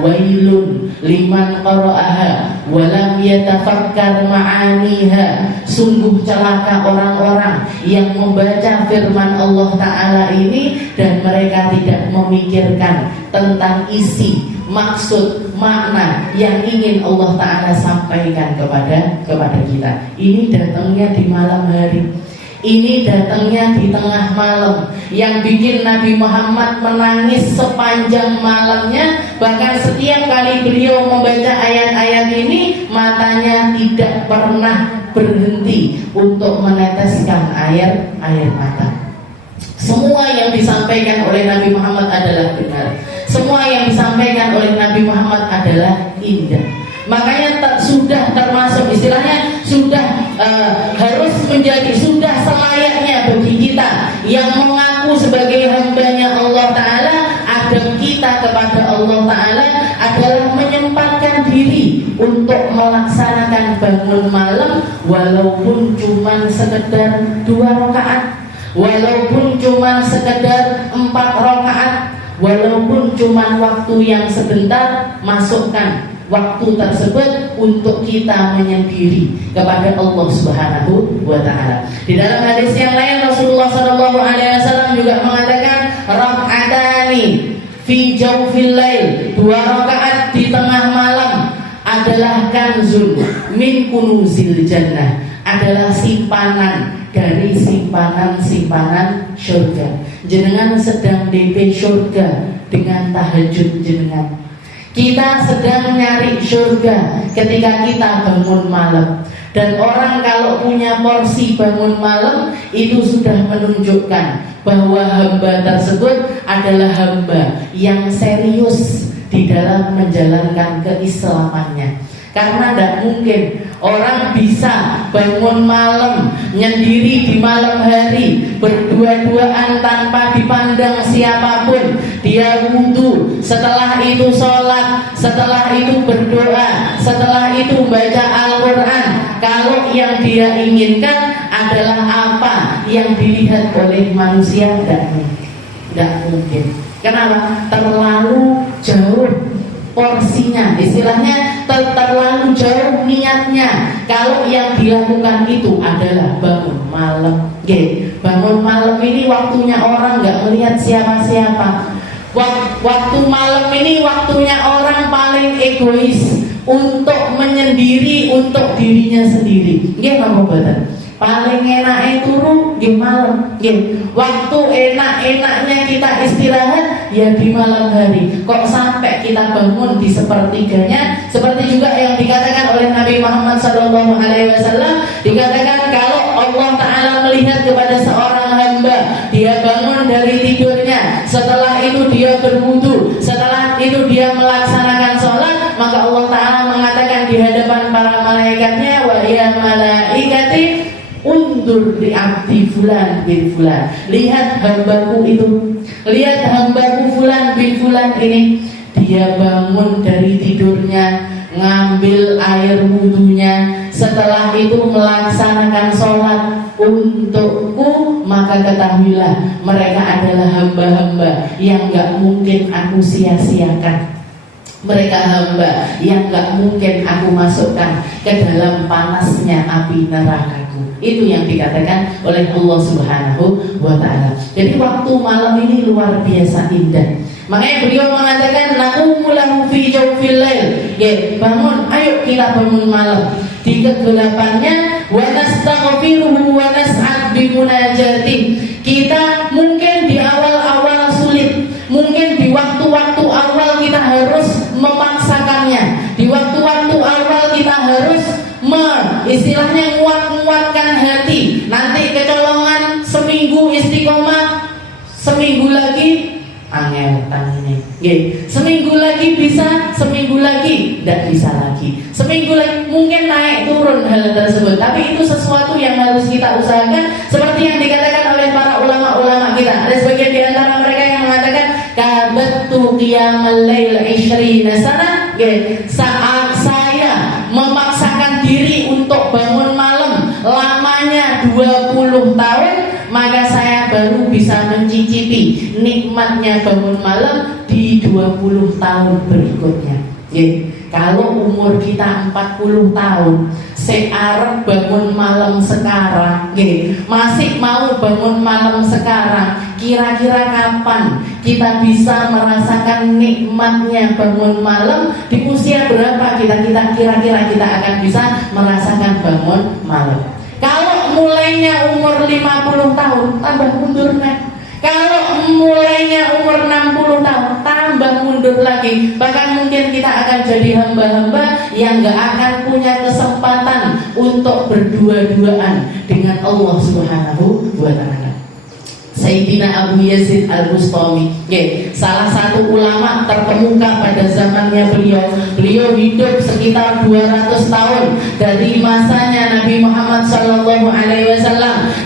wailun liman qara'aha wa lam yatafakkar ma'aniha, sungguh celaka orang-orang yang membaca firman Allah Ta'ala ini dan mereka tidak memikirkan tentang isi, maksud, makna yang ingin Allah Ta'ala sampaikan kepada kita. Ini datangnya di malam hari, ini datangnya di tengah malam, yang bikin Nabi Muhammad menangis sepanjang malamnya. Bahkan setiap kali beliau membaca ayat-ayat ini, matanya tidak pernah berhenti untuk meneteskan air mata. Semua yang disampaikan oleh Nabi Muhammad adalah benar. Semua yang disampaikan oleh Nabi Muhammad adalah indah. Makanya sudah termasuk istilahnya sudah harus menjadi, sudah selayaknya bagi kita yang mengaku sebagai hambanya Allah Ta'ala, adab kita kepada Allah Ta'ala adalah menyempatkan diri untuk melaksanakan bangun malam, walaupun cuma sekedar 2 rakaat, walaupun cuma sekedar 4 rakaat, walaupun cuma waktu yang sebentar, masukkan waktu tersebut untuk kita menyendiri kepada Allah Subhanahu wa Ta'ala. Di dalam hadis yang lain Rasulullah SAW juga mengatakan, rak'atani fi jawfil lail, 2 rakaat di tengah malam adalah kanzun min kunuzil jannah, adalah simpanan dari simpanan-simpanan surga. Jenengan sedang DP surga dengan tahajud jenengan. Kita sedang nyari surga ketika kita bangun malam. Dan orang kalau punya porsi bangun malam, itu sudah menunjukkan bahwa hamba tersebut adalah hamba yang serius di dalam menjalankan keislamannya. Karena tidak mungkin orang bisa bangun malam, nyendiri di malam hari, berdua-duaan tanpa dipandang siapapun. Dia wudhu, setelah itu sholat, setelah itu berdoa, setelah itu baca Al-Quran. Kalau yang dia inginkan adalah apa yang dilihat oleh manusia, tidak mungkin. Kenapa? Terlalu jauh porsinya, istilahnya terlalu jauh niatnya. Kalau yang dilakukan itu adalah bangun malam, bangun malam ini waktunya orang nggak melihat siapa-siapa. Waktu malam ini waktunya orang paling egois untuk menyendiri untuk dirinya sendiri. Paling enaknya turu di malam. Waktu enak-enaknya kita istirahat ya di malam hari. Kok sampai kita bangun di sepertiganya? Seperti juga yang dikatakan oleh Nabi Muhammad SAW, dikatakan kalau Allah Ta'ala melihat kepada seorang hamba, dia bangun dari tidurnya, setelah itu dia berwudu, setelah itu dia melaksanakan sholat, maka Allah Ta'ala mengatakan di hadapan para malaikatnya, wa ya malaikati undur di abdi fulan bin fulan, lihat hambaku itu, lihat hambaku fulan bin fulan ini, dia bangun dari tidurnya, ngambil air wudunya, setelah itu melaksanakan sholat untukku, maka ketahuilah mereka adalah hamba-hamba yang gak mungkin aku sia-siakan. Mereka hamba yang gak mungkin aku masukkan ke dalam panasnya api nerakaku. Itu yang dikatakan oleh Allah Subhanahu wa Ta'ala. Jadi waktu malam ini luar biasa indah. Makanya beliau mengatakan naqumu lahu fi jawfil lail, bangun, ayo kita bangun malam di kegelapannya. Wa nastaghfiruhu wa nas'ad bi munajati. Kita mungkin di awal-awal sulit, mungkin di waktu-waktu awal kita harus memaksakannya, di waktu-waktu awal kita harus istilahnya nguatkan hati. Nanti kecolongan seminggu istiqomah, seminggu lagi angel tangannya, seminggu lagi bisa, seminggu lagi tidak bisa lagi, seminggu lagi mungkin naik turun hal tersebut. Tapi itu sesuatu yang harus kita usahakan, seperti yang dikatakan oleh para ulama-ulama kita. Ada sebagian di antara mereka yang mengatakan kabatu qiyamal lail 20 sana, saat saya memaksakan diri untuk bangun malam lamanya 20 tahun, maka saya baru bisa mencicipi nikmatnya bangun malam di 20 tahun berikutnya. Kalau umur kita 40 tahun, searep bangun malam sekarang, masih mau bangun malam sekarang, kira-kira kapan kita bisa merasakan nikmatnya bangun malam? Di usia berapa kira-kira kita akan bisa merasakan bangun malam? Kalau mulainya umur 50 tahun, tambah mundur nih. Kalau mulainya umur 60 tahun, tambah mundur lagi. Bahkan mungkin kita akan jadi hamba-hamba yang gak akan punya kesempatan untuk berdua-duaan dengan Allah Subhanahu wa ta'ala. Sayyidina Abu Yazid Al-Bustami, salah satu ulama terkemuka pada zamannya beliau. Beliau hidup sekitar 200 tahun dari masanya Nabi Muhammad SAW.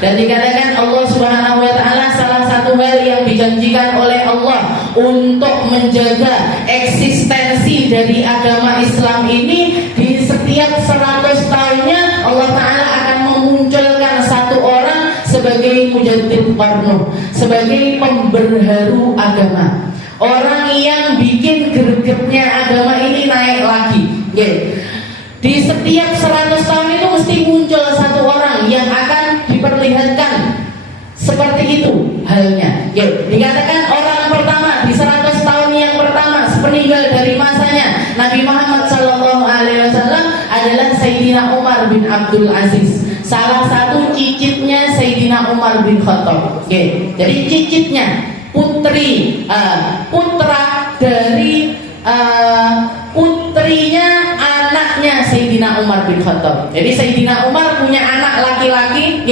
Dan dikatakan Allah Subhanahu wa ta'ala, salah satu hal yang dijanjikan oleh Allah untuk menjaga eksistensi dari agama Islam ini, di setiap 100 tahunnya Allah Ta'ala akan memunculkan satu orang sebagai mujaddid qarnuh, sebagai pemberharu agama, orang yang bikin gregetnya agama ini naik lagi. Di setiap 100 tahun itu mesti muncul satu orang yang akan diperlihatkan seperti itu halnya. Dikatakan orang pertama di 100 tahun yang pertama sepeninggal dari masanya Nabi Muhammad SAW adalah Sayyidina Umar bin Abdul Aziz, salah satu cicitnya Sayyidina Umar bin Khattab. Jadi cicitnya putra dari putrinya anaknya Sayyidina Umar bin Khattab. Jadi Sayyidina Umar punya anak laki-laki,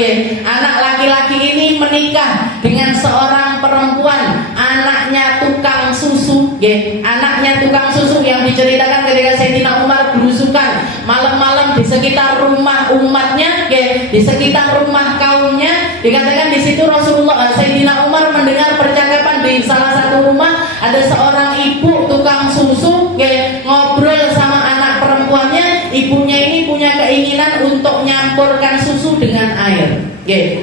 anak laki-laki ini menikah dengan seorang perempuan, anaknya tukang susu, anaknya tukang susu yang diceritakan ketika Sayyidina Umar berusukan malam-malam di sekitar rumah umatnya, di sekitar rumah kaumnya. Dikatakan di situ Rasulullah Sayyidina Umar mendengar percakapan di salah satu rumah, ada seorang ibu tukang susu, ngobrol sama anak perempuannya. Ibunya ini punya keinginan untuk nyampurkan susu dengan air.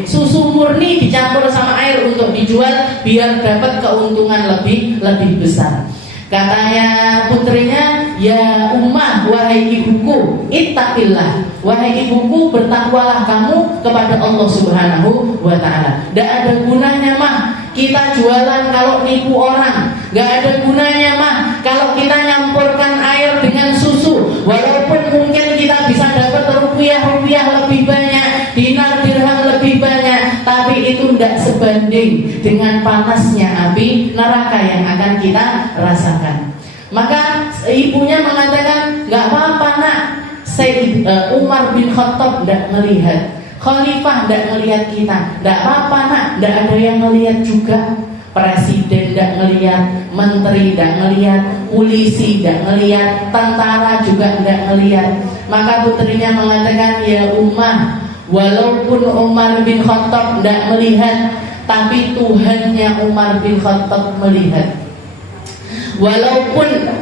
Susu murni dicampur sama air untuk dijual biar dapat keuntungan lebih besar. Katanya putrinya, ya Ummah, wahai ibuku, ittaqillah, wahai ibuku, bertakwalah kamu kepada Allah Subhanahu wa ta'ala. Tidak ada gunanya mah kita jualan kalau nipu orang, gak ada gunanya mah kalau kita nyampurkan air dengan susu. Walaupun mungkin kita bisa dapat rupiah lebih banyak, dinar dirham lebih banyak, tapi itu tidak sebanding dengan panasnya api neraka yang akan kita rasakan. Maka ibunya mengatakan, gak apa-apa nak, Umar bin Khattab tidak melihat, Khalifah tidak melihat kita, tidak apa-apa nak, tidak ada yang melihat juga. Presiden tidak melihat, menteri tidak melihat, polisi tidak melihat, tentara juga tidak melihat. Maka putrinya mengatakan, ya Ummah, walaupun Umar bin Khattab tidak melihat, tapi Tuhannya Umar bin Khattab melihat. Walaupun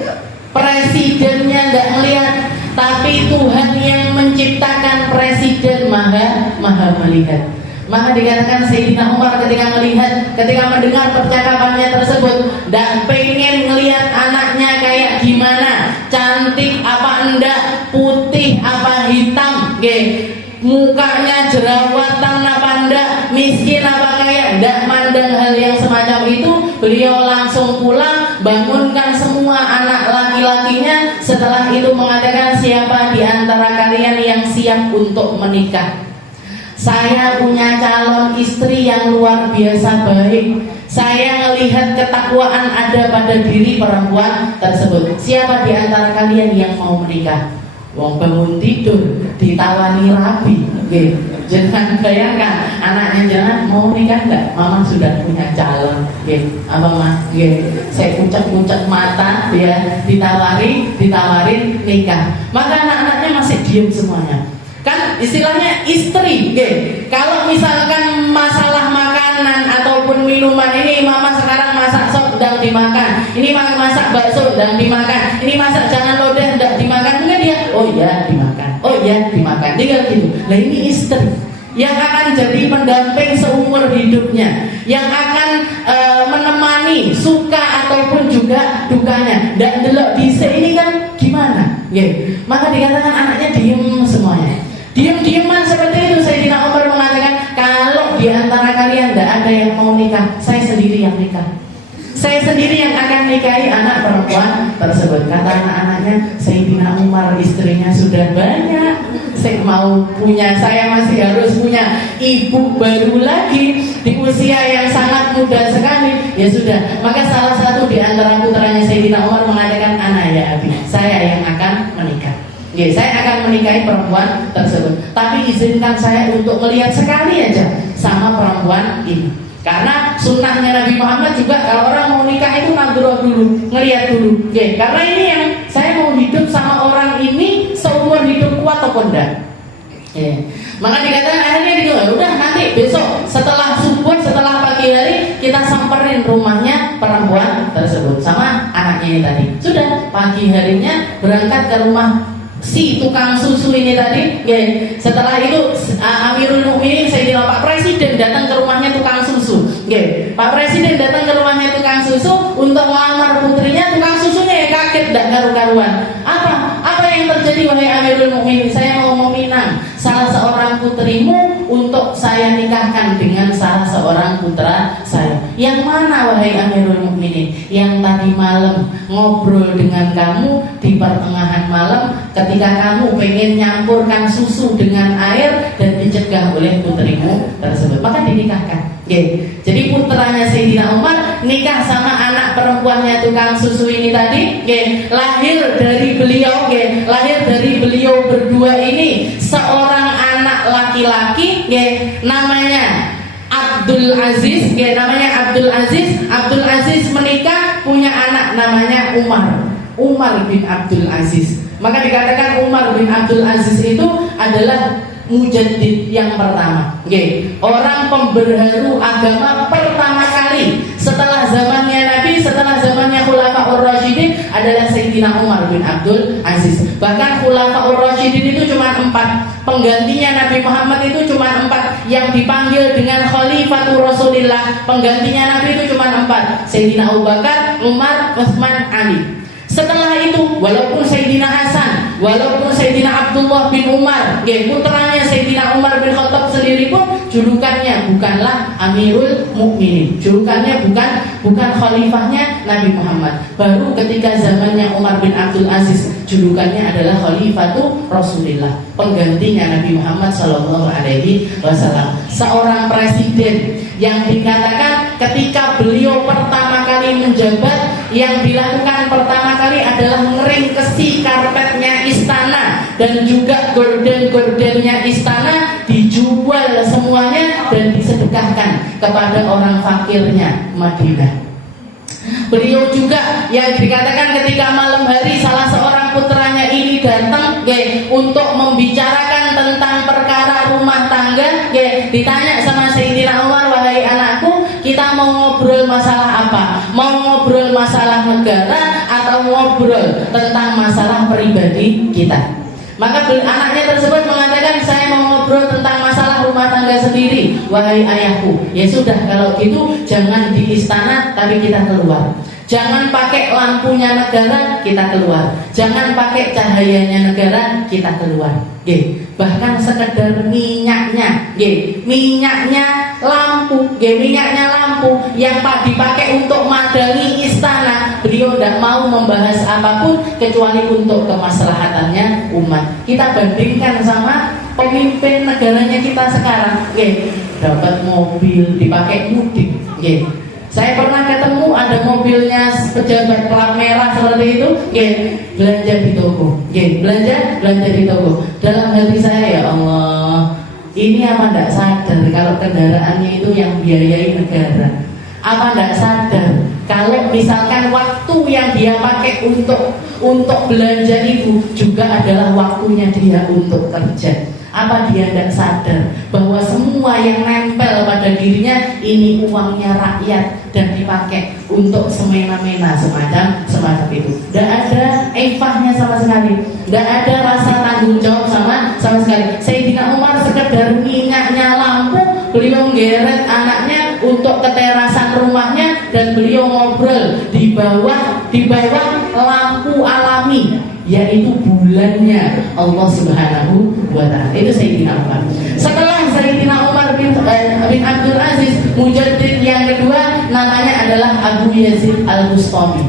presidennya tidak melihat, tapi Tuhan yang menciptakan presiden maha melihat. Maka dikatakan Sayyidina Umar ketika mendengar percakapannya tersebut, dan pengen ngelihat anaknya kayak gimana, cantik apa enggak, putih apa hitam, mukanya jerawatan apa enggak, miskin apa kaya, enggak mandang hal yang semacam itu. Beliau langsung pulang, bangunkan semua anak laki-lakinya, setelah itu mengatakan, siapa di antara kalian yang siap untuk menikah? Saya punya calon istri yang luar biasa baik. Saya melihat ketakwaan ada pada diri perempuan tersebut. Siapa di antara kalian yang mau menikah? Wong bangun tidur ditawani rabi. Oke. Jangan bayangkan anaknya jangan mau nikah enggak? Mama sudah punya calon. Oke. Abang mah, saya kucek-kucek mata dia ditawarin nikah. Maka anak-anaknya masih diam semuanya. Kan istilahnya istri, kalau misalkan masalah makanan ataupun minuman, ini mama sekarang masak sop sedang dimakan, ini masak bakso sedang dimakan, ini masak jangan lodeh sedang dimakan, mungkin dia oh iya dimakan, tinggal gitu. Nah ini istri yang akan jadi pendamping seumur hidupnya, yang akan menemani suka ataupun juga dukanya. Dan delok dise ini kan gimana? Maka dikatakan anaknya diem semuanya. Diam-diaman seperti itu. Sayyidina Umar mengatakan, kalau di antara kalian tidak ada yang mau nikah, saya sendiri yang nikah. Saya sendiri yang akan nikahi anak perempuan tersebut. Kata anak-anaknya, Sayyidina Umar istrinya sudah banyak, saya mau punya, saya masih harus punya ibu baru lagi di usia yang sangat muda sekali. Ya sudah, maka salah satu di antara putranya Sayyidina Umar mengatakan, anak ya Abi, saya yang akan menikah. Saya akan menikahi perempuan tersebut. Tapi izinkan saya untuk melihat sekali aja sama perempuan ini. Karena sunnahnya Nabi Muhammad juga kalau orang mau nikah itu nadroh dulu, ngelihat dulu. Karena ini yang saya mau hidup sama orang ini seumur hidupku ataupun enggak. Maka dikatakan akhirnya dia udah nanti besok setelah subuh, setelah pagi hari kita samperin rumahnya perempuan tersebut sama anaknya ini tadi. Sudah pagi harinya berangkat ke rumah si tukang susu ini tadi. Setelah itu Amirul Mukminin Sayyidina Pak Presiden datang ke rumahnya tukang susu. Pak Presiden datang ke rumahnya tukang susu untuk melamar putrinya. Tukang susunya kaget, tidak karu-karuan. Apa yang terjadi wahai Amirul Mukminin? Saya mau meminang salah seorang putrimu untuk saya nikahkan dengan salah seorang putra saya. Yang mana wahai Amirul Mukminin? Yang tadi malam ngobrol dengan kamu di pertengahan malam ketika kamu pengen nyampurkan susu dengan air dan dicegah oleh putrimu tersebut, maka dinikahkan. Jadi putranya Sayyidina Umar nikah sama anak perempuannya tukang susu ini tadi. Lahir dari beliau berdua ini seorang anak laki-laki, namanya Abdul Aziz. Abdul Aziz menikah punya anak namanya Umar bin Abdul Aziz. Maka dikatakan Umar bin Abdul Aziz itu adalah mujaddid yang pertama, orang pemberharu agama pertama kali setelah zamannya Nabi, setelah zamannya Khulafaur Rasyidin adalah Sayyidina Umar bin Abdul Aziz. Bahkan Khulafaur Rasyidin itu cuma 4, penggantinya Nabi Muhammad itu cuma 4, yang dipanggil dengan Khalifatur Rasulillah penggantinya Nabi itu cuma 4, Sayyidina Abu Bakar, Umar, Utsman, Ali. Setelah itu, walaupun Sayyidina Hasan, walaupun Sayyidina Abdullah bin Umar, putranya Sayyidina Umar bin Khattab sendiri pun julukannya bukanlah Amirul Mukminin, julukannya bukan khalifahnya Nabi Muhammad. Baru ketika zamannya Umar bin Abdul Aziz, julukannya adalah Khalifatu Rasulillah, penggantinya Nabi Muhammad SAW. Seorang presiden yang dikatakan ketika beliau pertama kali menjabat, yang dilakukan pertama kali adalah ngeringkesi karpetnya istana dan juga gorden-gordennya istana dijual semuanya dan disedekahkan kepada orang fakirnya Madinah. Beliau juga yang dikatakan ketika malam hari salah seorang putranya ini datang untuk membicarakan tentang perkara rumah tangga, ditanya sama Sayyidina Umar, wahai anakku, kita mau ngobrol masalah apa? Mau ngobrol masalah negara atau ngobrol tentang masalah pribadi kita? Maka anaknya tersebut mengatakan, saya mau ngobrol tentang masalah rumah tangga sendiri, wahai ayahku. Ya sudah, kalau gitu jangan di istana, tapi kita keluar. Jangan pakai lampunya negara, kita keluar. Jangan pakai cahayanya negara, kita keluar. Bahkan sekedar minyaknya, minyaknya lampu, minyaknya lampu yang dipakai untuk madangi istana, beliau tidak mau membahas apapun kecuali untuk kemaslahatannya umat. Kita bandingkan sama pemimpin negaranya kita sekarang, dapat mobil dipakai mudik, saya pernah ketemu ada mobilnya pejabat plat merah seperti itu, belanja di toko, belanja di toko. Dalam hati saya, ya Allah, ini apa tidak sadar kalau kendaraannya itu yang biayai negara? Apa tidak sadar kalau misalkan waktu yang dia pakai untuk belanja itu juga adalah waktunya dia untuk kerja? Apa dia tidak sadar bahwa semua yang nempel pada dirinya ini uangnya rakyat dan dipakai untuk semena-mena semacam itu. Tidak ada ifahnya sama sekali, tidak ada rasa tanggung jawab sama sekali. Sayyidina Umar sekedar minyaknya lampu, beliau menggeret anaknya untuk ke terasan rumahnya dan beliau ngobrol di bawah lampu alami, yaitu bulannya Allah Subhanahu wa Ta'ala. Itu Sayyidina Umar. Setelah Sayyidina Umar bin Abdul Aziz, mujaddid yang kedua namanya adalah Abu Yazid Al-Bustami.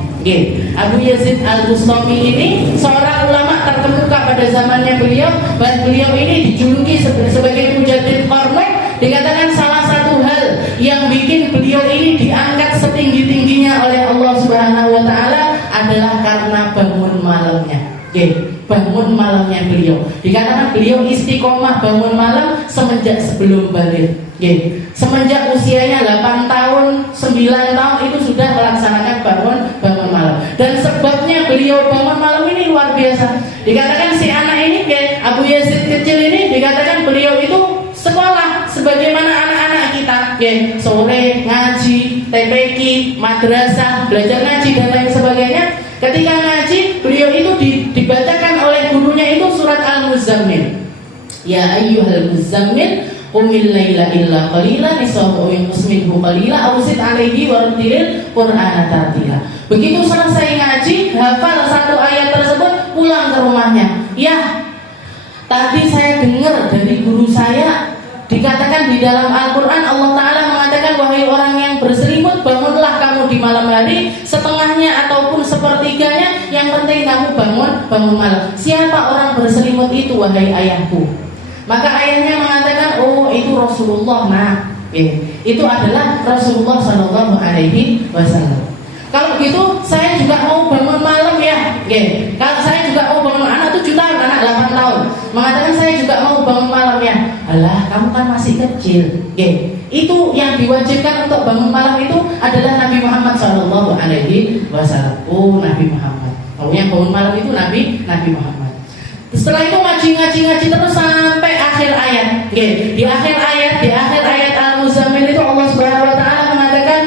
Abu Yazid Al-Bustami ini seorang ulama terkemuka pada zamannya beliau, dan beliau ini dijuluki sebagai mujaddid qarn. Dikatakan salah satu hal yang bikin beliau ini diangkat setinggi-tingginya oleh Allah Subhanahu wa Ta'ala adalah karena bangun malamnya. Bangun malamnya beliau. Dikatakan beliau istiqomah bangun malam semenjak sebelum balik. Semenjak usianya 8 tahun, 9 tahun itu sudah melaksanakan bangun malam. Dan sebabnya beliau bangun malam ini luar biasa. Dikatakan si anak ini, Abu Yazid kecil ini, dikatakan beliau itu sekolah sebagaimana anak-anak kita, sore ngaji, TPQ, madrasah, belajar ngaji dan lain sebagainya. Ketika ngaji, beliau itu dibacakan oleh gurunya itu surat Al-Muzammil. Ya ayyuhal muzammil qumil laila illa qalila nisfahu aw minhu qalila aw zid alaihi warattilil qur'ana tartila. Begitu selesai ngaji, hafal satu ayat tersebut, pulang ke rumahnya. Ya, tadi saya dengar dari guru saya dikatakan di dalam Al-Quran Allah Ta'ala mengatakan, wahai orang yang berselimut, bangunlah kamu di malam hari, setengahnya ataupun sepertiganya, yang penting kamu bangun malam. Siapa orang berselimut itu, wahai ayahku? Maka ayahnya mengatakan, oh itu Rasulullah, itu adalah Rasulullah Sallallahu Alaihi Wasallam. Kalau gitu saya juga mau bangun malam ya. Kalau saya juga mau bangun, anak 7 tahun, anak 8 tahun mengatakan saya juga mau bangun malam ya. Alah, kamu kan masih kecil. Itu yang diwajibkan untuk bangun malam itu adalah Nabi Muhammad Sallallahu Alaihi Wasallam. Oh, Nabi Muhammad. Oh, yang bangun malam itu Nabi Muhammad. Setelah itu ngaji terus sampai akhir ayat. Di akhir ayat Al-Muzammil itu Allah Subhanahu wa Ta'ala mengatakan,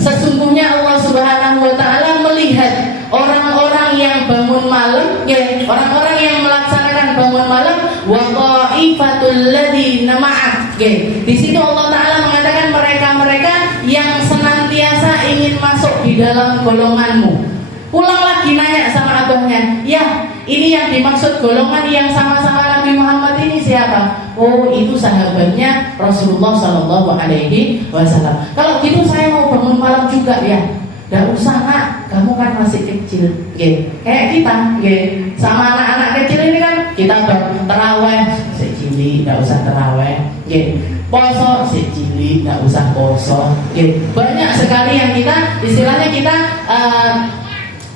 sesungguhnya Allah Subhanahu wa Ta'ala melihat orang-orang yang bangun malam, orang-orang yang melaksanakan bangun malam, wa ta'ifatul ladzina ma'ak. Di situ Allah Ta'ala mengatakan mereka-mereka yang senantiasa ingin masuk di dalam golonganmu. Pulang lagi nanya sama abahnya, ya ini yang dimaksud golongan yang sama-sama Nabi Muhammad ini siapa? Oh, itu sahabatnya Rasulullah Sallallahu Alaihi Wasallam. Kalau gitu saya mau bangun malam juga ya. Tidak usah nak, kamu kan masih kecil. Kayak kita, sama anak-anak kecil ini kan kita terawih secili, tidak usah terawih. Poso secili, tidak usah poso. Banyak sekali yang kita, istilahnya kita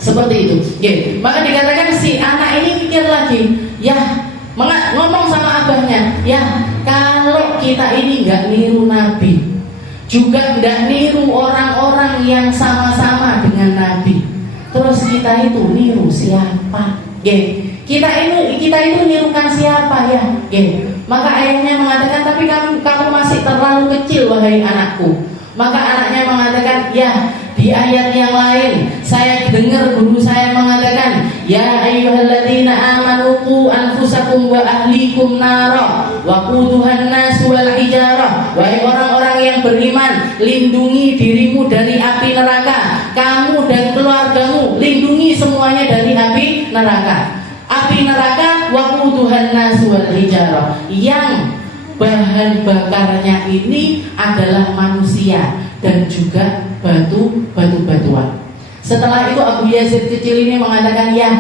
seperti itu. Maka dikatakan si anak ini mikir lagi, ya ngomong sama abahnya, ya kalau kita ini nggak niru Nabi, juga nggak niru orang-orang yang sama-sama dengan Nabi, terus kita itu niru siapa? Kita itu nirukan siapa ya? Maka ayahnya mengatakan, tapi kamu masih terlalu kecil wahai anakku. Maka anaknya mengatakan, ya di ayat yang lain saya dengar guru saya mengatakan, ya ayyuhalladzina amanu qu anfusakum wa ahlikum nara wa quduhan nas wal hijarah. Wahai orang-orang orang yang beriman, lindungi dirimu dari api neraka. Kamu dan keluargamu lindungi semuanya dari api neraka. Api neraka waquduhan nas wal hijarah, yang bahan bakarnya ini adalah manusia dan juga batu-batuan. Setelah itu Abu Yazid kecil ini mengatakan, ya,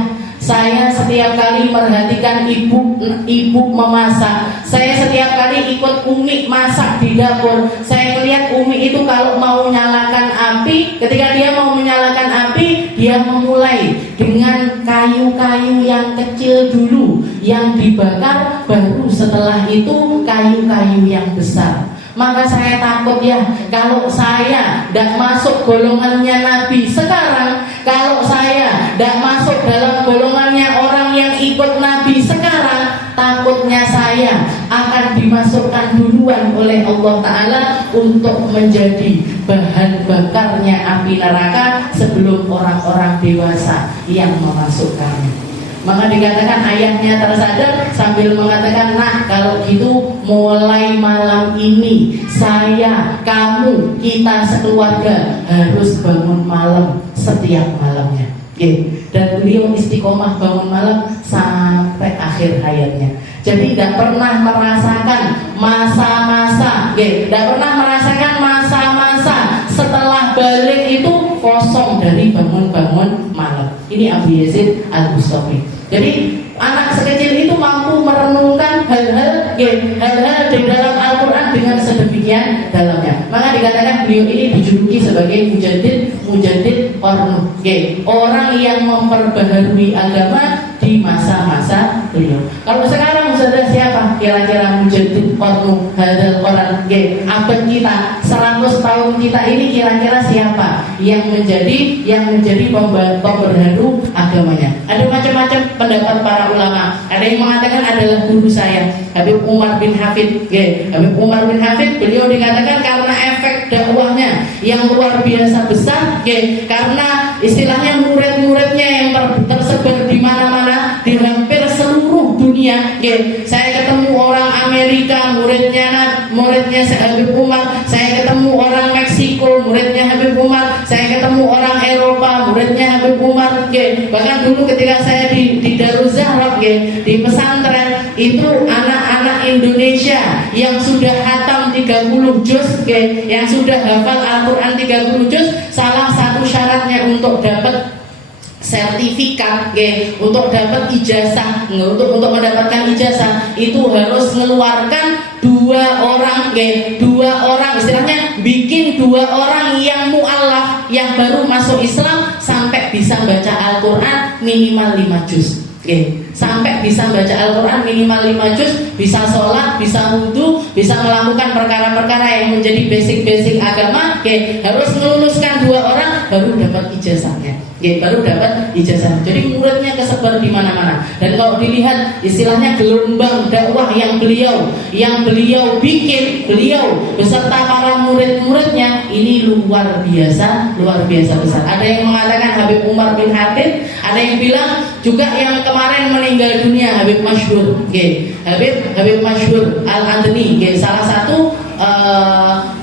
saya setiap kali merhatikan ibu memasak. Saya setiap kali ikut Umi masak di dapur. Saya melihat Umi itu kalau mau menyalakan api, ketika dia mau menyalakan api, dia memulai dengan kayu-kayu yang kecil dulu yang dibakar, baru setelah itu kayu-kayu yang besar. Maka saya takut, ya, kalau saya tidak masuk golongannya Nabi sekarang, kalau saya tidak masuk dalam golongannya orang yang ikut Nabi sekarang, takutnya saya akan dimasukkan duluan oleh Allah Ta'ala untuk menjadi bahan bakarnya api neraka sebelum orang-orang dewasa yang memasukkannya. Maka dikatakan ayahnya tersadar sambil mengatakan, nah kalau gitu mulai malam ini saya, kamu, kita sekeluarga harus bangun malam setiap malamnya. Dan beliau istiqomah bangun malam sampai akhir hayatnya. Jadi tidak pernah merasakan masa-masa, tidak pernah merasakan masa-masa setelah balik itu kosong dari bangun-bangun malam. Ini Abu Yazid Al-Bustami. Jadi anak sekecil itu mampu merenungkan hal-hal di dalam Al-Quran dengan sedemikian dalamnya. Maka dikatakan beliau ini dijuluki sebagai mujaddid qarnu, orang yang memperbaharui agama di masa-masa beliau. Kalau sekarang sudah siapa kira-kira mujaddid qarnu hadal Quran, abad kita 100 tahun kita ini, kira-kira siapa yang menjadi pembaharu agamanya? Ada macam-macam pendapat para ulama. Ada yang mengatakan adalah guru saya, Habib Umar bin Hafid. Habib Umar bin Hafid, beliau dikatakan karena efek dakwahnya yang luar biasa besar, karena istilahnya murid-muridnya yang tersebar di mana-mana di hampir seluruh dunia. Saya ketemu orang Amerika, muridnya Habib Umar. Saya ketemu orang Meksiko, muridnya Habib Umar. Saya ketemu orang Eropa, muridnya Habib Umar. Bahkan dulu ketika saya di Darul Zahra, di pesantren itu anak-anak Indonesia yang sudah hatam 30 juz, yang sudah hafal Al-Quran 30 juz, salah satu syaratnya untuk dapat sertifikat, untuk dapat ijazah, untuk mendapatkan ijazah itu harus mengeluarkan dua orang, istilahnya bikin 2 orang yang mu'alaf, yang baru masuk Islam sampai bisa baca Al-Quran minimal 5 juz. Sampai bisa baca Al-Quran minimal 5 juz, bisa sholat, bisa wudhu, bisa melakukan perkara-perkara yang menjadi basic agama, harus meluluskan 2 orang baru dapat ijazahnya. Baru dapat ijazah. Jadi muridnya kesebar di mana-mana. Dan kalau dilihat istilahnya gelombang dakwah yang beliau bikin, beliau beserta para murid-muridnya ini luar biasa besar. Ada yang mengatakan Habib Umar bin Hatib, ada yang bilang juga yang kemarin meninggal dunia Habib Masyhur, Habib Masyhur Al-Adni, salah satu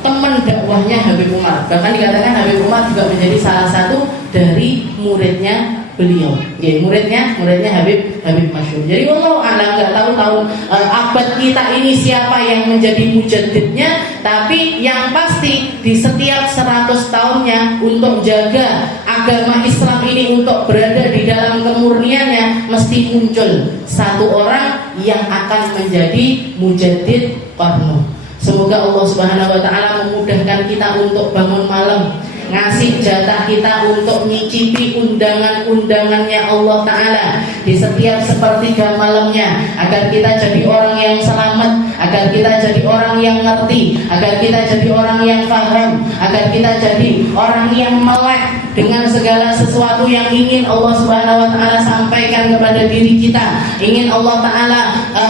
teman dakwahnya Habib Umar. Bahkan dikatakan Habib Umar juga menjadi salah satu dari muridnya beliau. Muridnya Habib Masyhur. Jadi Allah a'lam, nggak tahu abad kita ini siapa yang menjadi mujaddidnya, tapi yang pasti di setiap 100 tahunnya untuk jaga agama Islam ini untuk berada di dalam kemurniannya, mesti muncul satu orang yang akan menjadi mujaddid qarnu. Semoga Allah Subhanahu wa taala memudahkan kita untuk bangun malam, ngasih jatah kita untuk nyicipi undangan-undangannya Allah Ta'ala di setiap sepertiga malamnya, agar kita jadi orang yang selamat, agar kita jadi orang yang ngerti, agar kita jadi orang yang paham, agar kita jadi orang yang melek dengan segala sesuatu yang ingin Allah Subhanahu wa Ta'ala sampaikan kepada diri kita, ingin Allah Ta'ala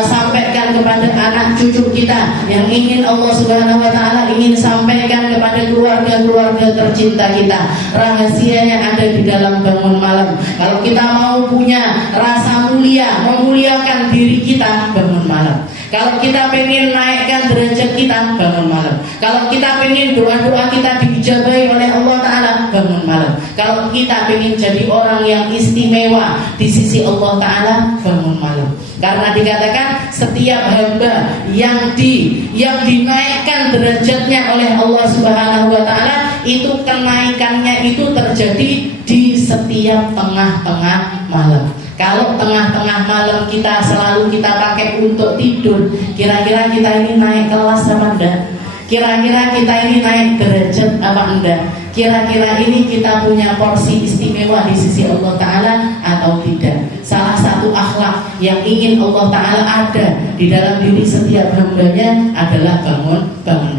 sampaikan kepada anak cucu kita, yang ingin Allah Subhanahu wa Ta'ala ingin sampaikan kepada keluarga-keluarga tercinta kita. Rahasianya ada di dalam bangun malam. Kalau kita mau punya rasa mulia, memuliakan diri kita, bangun malam. Kalau kita pengen naikkan derajat kita, bangun malam. Kalau kita pengen doa-doa kita diijabahi oleh Allah Ta'ala, bangun malam. Kalau kita pengen jadi orang yang istimewa di sisi Allah Ta'ala, bangun malam. Karena dikatakan setiap hamba yang dinaikkan derajatnya oleh Allah Subhanahu wa Ta'ala, itu kenaikannya itu terjadi di setiap tengah-tengah malam. Kalau tengah-tengah malam kita selalu kita pakai untuk tidur, kira-kira kita ini naik kelas apa enggak? Kira-kira kita ini naik derajat apa enggak? Kira-kira ini kita punya porsi istimewa di sisi Allah Ta'ala atau tidak? Salah satu akhlak yang ingin Allah Ta'ala ada di dalam diri setiap hambanya adalah bangun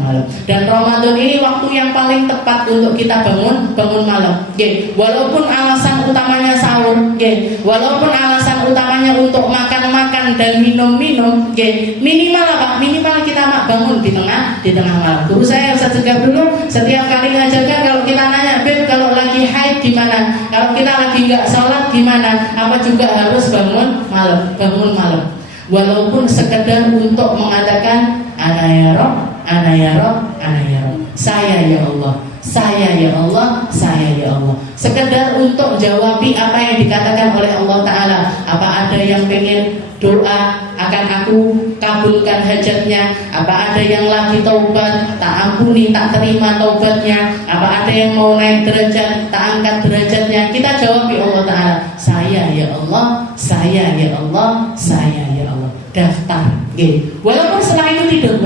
malam. Dan Ramadan ini waktu yang paling tepat untuk kita bangun malam. Walaupun alasan utamanya sahur, walaupun alasan utamanya untuk makan-makan dan minum-minum, minimal apa? Minimal kita bangun di tengah malam. Guru saya Ustaz Cegah dulu setiap kali ngajarkan, kalau kita nanya, Beb, kalau lagi haid gimana? Kalau kita lagi nggak sholat gimana? Apa juga harus bangun malam? Walaupun sekedar untuk mengatakan ana ya Rabb, ana ya Rabb, ana ya Rabb. Saya ya Allah, saya ya Allah, saya ya Allah. Sekedar untuk jawabi apa yang dikatakan oleh Allah Ta'ala. Apa ada yang pengen doa akan aku kabulkan hajatnya? Apa ada yang lagi taubat, tak ampuni, tak terima taubatnya? Apa ada yang mau naik derajat, tak angkat derajatnya? Kita jawab ya Allah Ta'ala, saya ya Allah, saya ya Allah, saya ya Allah. Daftar, walaupun setelah itu tidur,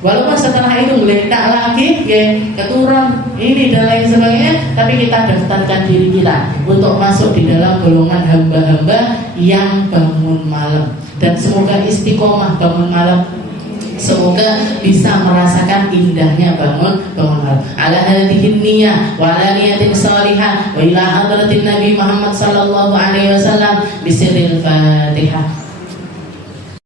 walaupun setelah itu meledak lagi, keturun ini dan lain sebagainya, tapi kita daftarkan diri kita untuk masuk di dalam golongan hamba-hamba yang bangun malam. Dan semoga istiqomah bangun malam, semoga bisa merasakan indahnya bangun malam. Ala hadhihi niyyah wa ala niyatin salihah wa ila hadratin Nabi Muhammad sallallahu alaihi wasallam bisirril Fatihah.